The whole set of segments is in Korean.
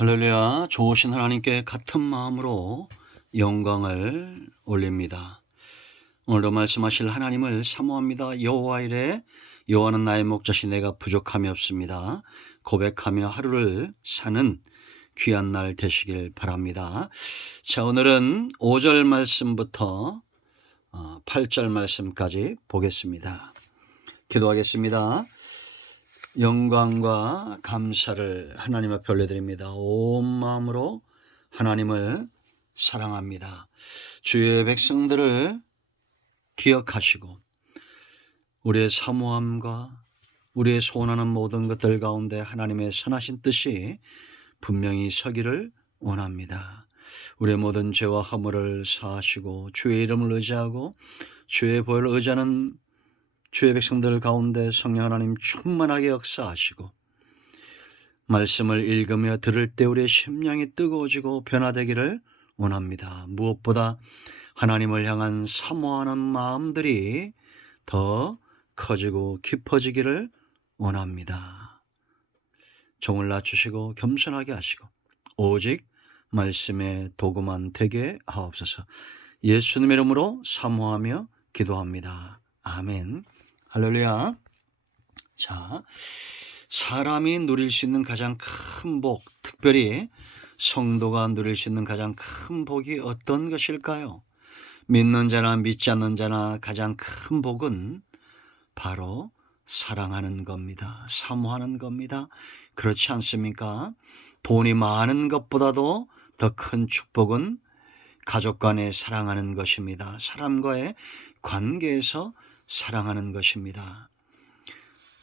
할렐루야, 좋으신 하나님께 같은 마음으로 영광을 올립니다. 오늘도 말씀하실 하나님을 사모합니다. 여호와 이래 여호와는 나의 목자시 내가 부족함이 없습니다. 고백하며 하루를 사는 귀한 날 되시길 바랍니다. 자, 오늘은 5절 말씀부터 8절 말씀까지 보겠습니다. 기도하겠습니다. 영광과 감사를 하나님 앞에 올려드립니다. 온 마음으로 하나님을 사랑합니다. 주의 백성들을 기억하시고 우리의 사모함과 우리의 소원하는 모든 것들 가운데 하나님의 선하신 뜻이 분명히 서기를 원합니다. 우리의 모든 죄와 허물을 사하시고 주의 이름을 의지하고 주의 보혈을 의지하는 주의 백성들 가운데 성령 하나님 충만하게 역사하시고 말씀을 읽으며 들을 때 우리의 심령이 뜨거워지고 변화되기를 원합니다. 무엇보다 하나님을 향한 사모하는 마음들이 더 커지고 깊어지기를 원합니다. 종을 낮추시고 겸손하게 하시고 오직 말씀의 도구만 되게 하옵소서. 예수님의 이름으로 사모하며 기도합니다. 아멘. 할렐루야. 자, 사람이 누릴 수 있는 가장 큰 복, 특별히 성도가 누릴 수 있는 가장 큰 복이 어떤 것일까요? 믿는 자나 믿지 않는 자나 가장 큰 복은 바로 사랑하는 겁니다. 사모하는 겁니다. 그렇지 않습니까? 돈이 많은 것보다도 더 큰 축복은 가족 간에 사랑하는 것입니다. 사람과의 관계에서 사랑하는 것입니다.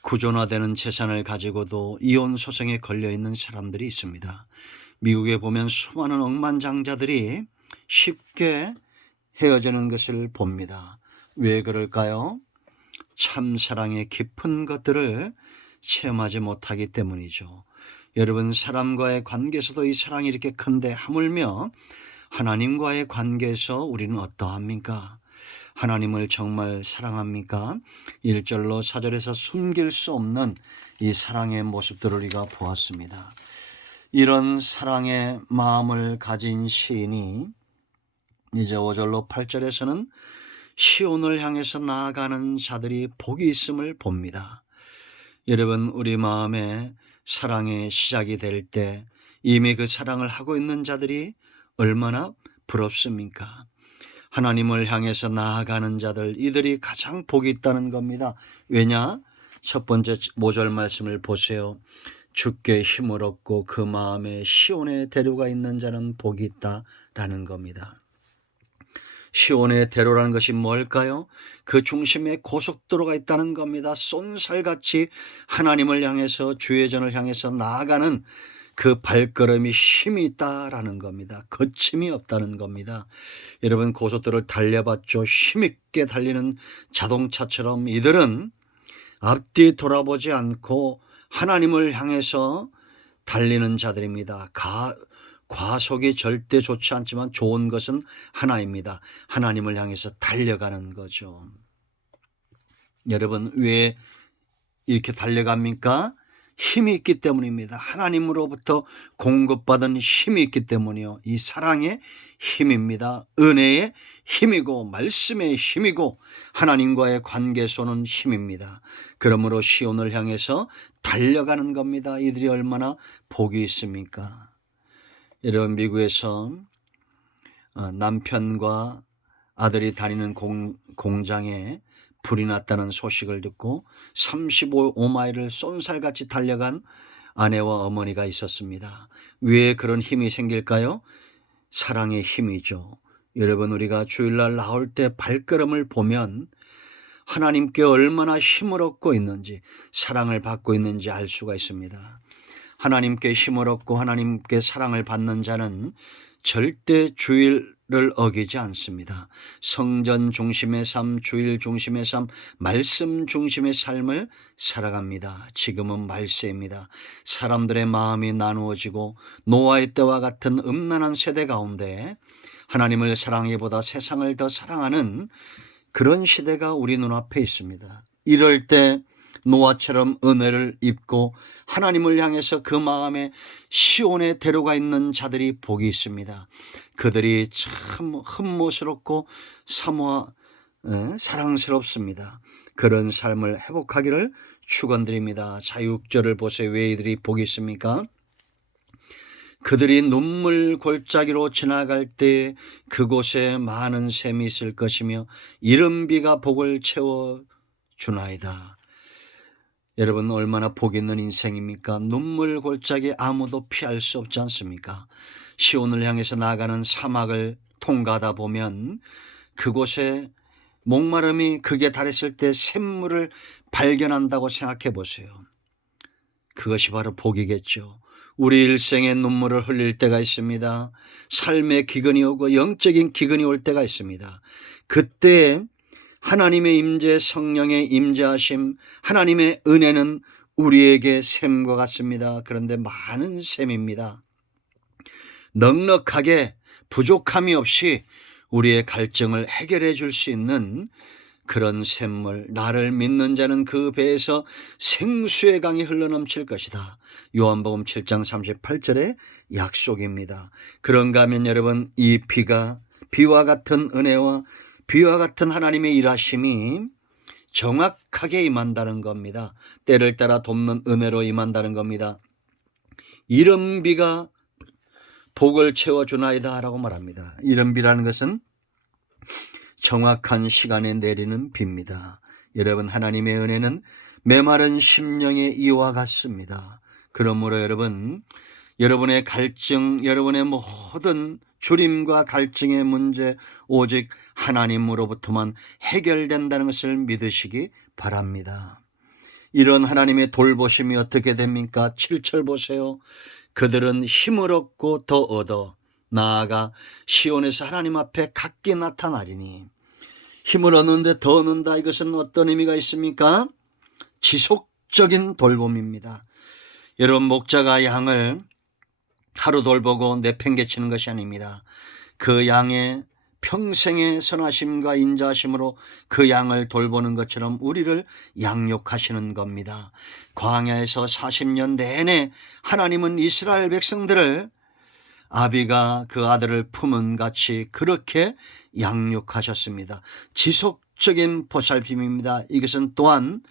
구조화되는 재산을 가지고도 이혼 소송에 걸려 있는 사람들이 있습니다. 미국에 보면 수많은 억만장자들이 쉽게 헤어지는 것을 봅니다. 왜 그럴까요? 참 사랑의 깊은 것들을 체험하지 못하기 때문이죠. 여러분, 사람과의 관계에서도 이 사랑이 이렇게 큰데 하물며 하나님과의 관계에서 우리는 어떠합니까? 하나님을 정말 사랑합니까? 1절로 4절에서 숨길 수 없는 이 사랑의 모습들을 우리가 보았습니다. 이런 사랑의 마음을 가진 시인이 이제 5절로 8절에서는 시온을 향해서 나아가는 자들이 복이 있음을 봅니다. 여러분, 우리 마음에 사랑의 시작이 될 때 이미 그 사랑을 하고 있는 자들이 얼마나 부럽습니까? 하나님을 향해서 나아가는 자들, 이들이 가장 복이 있다는 겁니다. 왜냐? 첫 번째 5절 말씀을 보세요. 주께 힘을 얻고 그 마음에 시온의 대로가 있는 자는 복이 있다라는 겁니다. 시온의 대로라는 것이 뭘까요? 그 중심에 고속도로가 있다는 겁니다. 쏜살같이 하나님을 향해서 주의 전을 향해서 나아가는 그 발걸음이 힘이 있다라는 겁니다. 거침이 없다는 겁니다. 여러분, 고속도로를 달려봤죠? 힘있게 달리는 자동차처럼 이들은 앞뒤 돌아보지 않고 하나님을 향해서 달리는 자들입니다. 과속이 절대 좋지 않지만 좋은 것은 하나입니다. 하나님을 향해서 달려가는 거죠. 여러분, 왜 이렇게 달려갑니까? 힘이 있기 때문입니다. 하나님으로부터 공급받은 힘이 있기 때문이요. 이 사랑의 힘입니다. 은혜의 힘이고 말씀의 힘이고 하나님과의 관계 쏘는 힘입니다. 그러므로 시온을 향해서 달려가는 겁니다. 이들이 얼마나 복이 있습니까? 여러분, 미국에서 남편과 아들이 다니는 공장에 불이 났다는 소식을 듣고 35마일을 쏜살같이 달려간 아내와 어머니가 있었습니다. 왜 그런 힘이 생길까요? 사랑의 힘이죠. 여러분, 우리가 주일날 나올 때 발걸음을 보면 하나님께 얼마나 힘을 얻고 있는지, 사랑을 받고 있는지 알 수가 있습니다. 하나님께 힘을 얻고 하나님께 사랑을 받는 자는 절대 주일을 어기지 않습니다. 성전 중심의 삶, 주일 중심의 삶, 말씀 중심의 삶을 살아갑니다. 지금은 말세입니다. 사람들의 마음이 나누어지고 노아의 때와 같은 음란한 세대 가운데 하나님을 사랑하기보다 세상을 더 사랑하는 그런 시대가 우리 눈앞에 있습니다. 이럴 때 노아처럼 은혜를 입고 하나님을 향해서 그 마음에 시온에 데려가 있는 자들이 복이 있습니다. 그들이 참 흠모스럽고 사랑스럽습니다. 그런 삶을 회복하기를 축원드립니다. 자, 6절을 보세요. 왜 이들이 복이 있습니까? 그들이 눈물 골짜기로 지나갈 때 그곳에 많은 샘이 있을 것이며 이른 비가 복을 채워 주나이다. 여러분, 얼마나 복 있는 인생입니까? 눈물 골짜기 아무도 피할 수 없지 않습니까? 시온을 향해서 나아가는 사막을 통과하다 보면 그곳에 목마름이 극에 달했을 때 샘물을 발견한다고 생각해 보세요. 그것이 바로 복이겠죠. 우리 일생에 눈물을 흘릴 때가 있습니다. 삶의 기근이 오고 영적인 기근이 올 때가 있습니다. 그때 하나님의 임재, 성령의 임재하심, 하나님의 은혜는 우리에게 샘과 같습니다. 그런데 많은 샘입니다. 넉넉하게 부족함이 없이 우리의 갈증을 해결해 줄 수 있는 그런 샘물, 나를 믿는 자는 그 배에서 생수의 강이 흘러넘칠 것이다. 요한복음 7장 38절의 약속입니다. 그런가 하면 여러분, 이 비와 같은 은혜와 비와 같은 하나님의 일하심이 정확하게 임한다는 겁니다. 때를 따라 돕는 은혜로 임한다는 겁니다. 이른 비가 복을 채워주나이다 라고 말합니다. 이른 비라는 것은 정확한 시간에 내리는 비입니다. 여러분, 하나님의 은혜는 메마른 심령의 이와 같습니다. 그러므로 여러분, 여러분의 갈증, 여러분의 모든 주림과 갈증의 문제 오직 하나님으로부터만 해결된다는 것을 믿으시기 바랍니다. 이런 하나님의 돌보심이 어떻게 됩니까? 7절 보세요. 그들은 힘을 얻고 더 얻어 나아가 시온에서 하나님 앞에 각기 나타나리니. 힘을 얻는데 더 얻는다. 이것은 어떤 의미가 있습니까? 지속적인 돌봄입니다. 여러분, 목자가 양을 하루 돌보고 내팽개치는 것이 아닙니다. 그 양의 평생의 선하심과 인자하심으로 그 양을 돌보는 것처럼 우리를 양육하시는 겁니다. 광야에서 40년 내내 하나님은 이스라엘 백성들을 아비가 그 아들을 품은 같이 그렇게 양육하셨습니다. 지속적인 보살핌입니다. 이것은 또한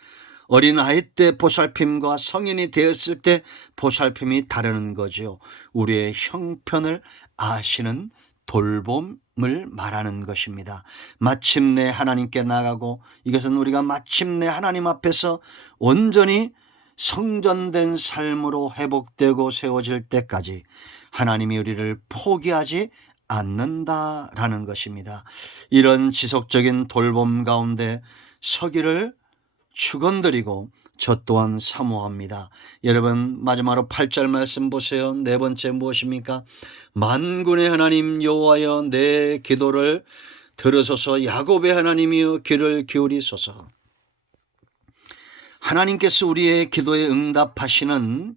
어린아이 때 보살핌과 성인이 되었을 때 보살핌이 다르는 거죠. 우리의 형편을 아시는 돌봄을 말하는 것입니다. 마침내 하나님께 나가고, 이것은 우리가 마침내 하나님 앞에서 온전히 성전된 삶으로 회복되고 세워질 때까지 하나님이 우리를 포기하지 않는다라는 것입니다. 이런 지속적인 돌봄 가운데 서기를 축원드리고 저 또한 사모합니다. 여러분, 마지막으로 8절 말씀 보세요. 네 번째 무엇입니까? 만군의 하나님 여호와여, 내 기도를 들으소서. 야곱의 하나님이여, 귀를 기울이소서. 하나님께서 우리의 기도에 응답하시는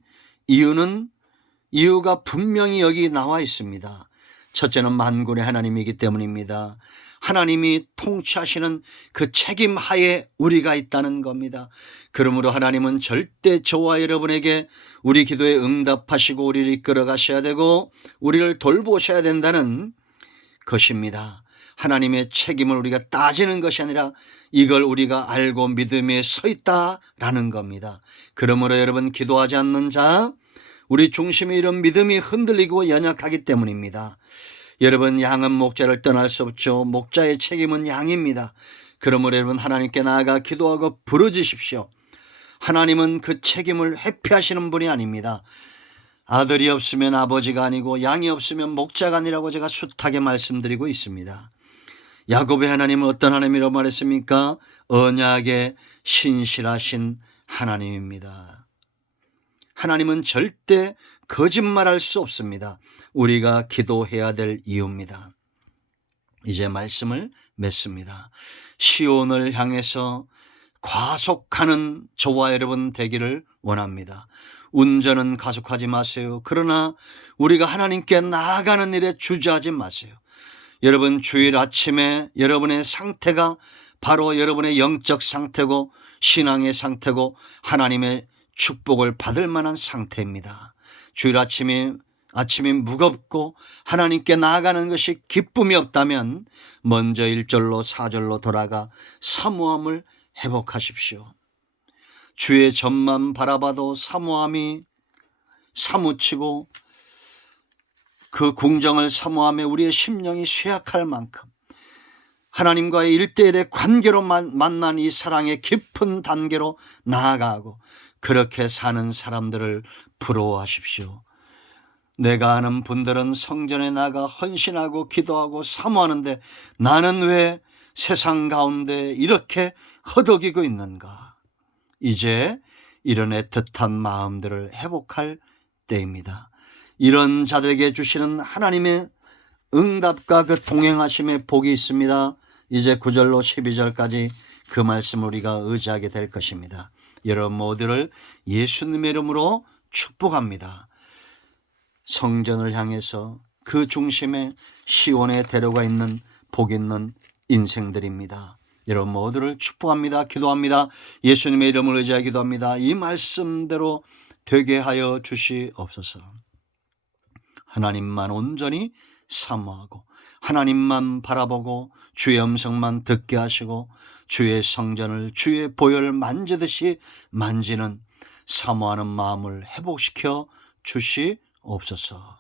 이유가 분명히 여기 나와 있습니다. 첫째는 만군의 하나님이기 때문입니다. 하나님이 통치하시는 그 책임 하에 우리가 있다는 겁니다. 그러므로 하나님은 절대 저와 여러분에게 우리 기도에 응답하시고 우리를 이끌어 가셔야 되고 우리를 돌보셔야 된다는 것입니다. 하나님의 책임을 우리가 따지는 것이 아니라 이걸 우리가 알고 믿음에 서 있다라는 겁니다. 그러므로 여러분, 기도하지 않는 자, 우리 중심에 이런 믿음이 흔들리고 연약하기 때문입니다. 여러분, 양은 목자를 떠날 수 없죠. 목자의 책임은 양입니다. 그러므로 여러분, 하나님께 나아가 기도하고 부르짖으십시오. 하나님은 그 책임을 회피하시는 분이 아닙니다. 아들이 없으면 아버지가 아니고 양이 없으면 목자가 아니라고 제가 숱하게 말씀드리고 있습니다. 야곱의 하나님은 어떤 하나님이라고 말했습니까? 언약에 신실하신 하나님입니다. 하나님은 절대 거짓말할 수 없습니다. 우리가 기도해야 될 이유입니다. 이제 말씀을 맺습니다. 시온을 향해서 과속하는 저와 여러분 되기를 원합니다. 운전은 가속하지 마세요. 그러나 우리가 하나님께 나아가는 일에 주저하지 마세요. 여러분, 주일 아침에 여러분의 상태가 바로 여러분의 영적 상태고 신앙의 상태고 하나님의 축복을 받을 만한 상태입니다. 주일 아침이 무겁고 하나님께 나아가는 것이 기쁨이 없다면 먼저 1절로 4절로 돌아가 사모함을 회복하십시오. 주의 전만 바라봐도 사모함이 사무치고 그 궁정을 사모함에 우리의 심령이 쇠약할 만큼 하나님과의 1대1의 관계로 만난 이 사랑의 깊은 단계로 나아가고 그렇게 사는 사람들을 부러워하십시오. 내가 아는 분들은 성전에 나가 헌신하고 기도하고 사모하는데 나는 왜 세상 가운데 이렇게 허덕이고 있는가? 이제 이런 애틋한 마음들을 회복할 때입니다. 이런 자들에게 주시는 하나님의 응답과 그 동행하심의 복이 있습니다. 이제 9절로 12절까지 그 말씀을 우리가 의지하게 될 것입니다. 여러분 모두를 예수님의 이름으로 축복합니다. 성전을 향해서 그 중심에 시온의 대로가 있는 복 있는 인생들입니다. 여러분 모두를 축복합니다. 기도합니다. 예수님의 이름을 의지하여 기도합니다. 이 말씀대로 되게 하여 주시옵소서. 하나님만 온전히 사모하고 하나님만 바라보고 주의 음성만 듣게 하시고 주의 성전을 주의 보혈 만지듯이 만지는 사모하는 마음을 회복시켜 주시옵소서.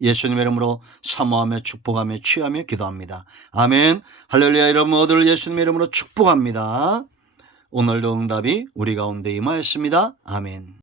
예수님의 이름으로 사모하며 축복하며 취하며 기도합니다. 아멘. 할렐루야. 여러분 모두를 예수님의 이름으로 축복합니다. 오늘도 응답이 우리 가운데 임하였습니다. 아멘.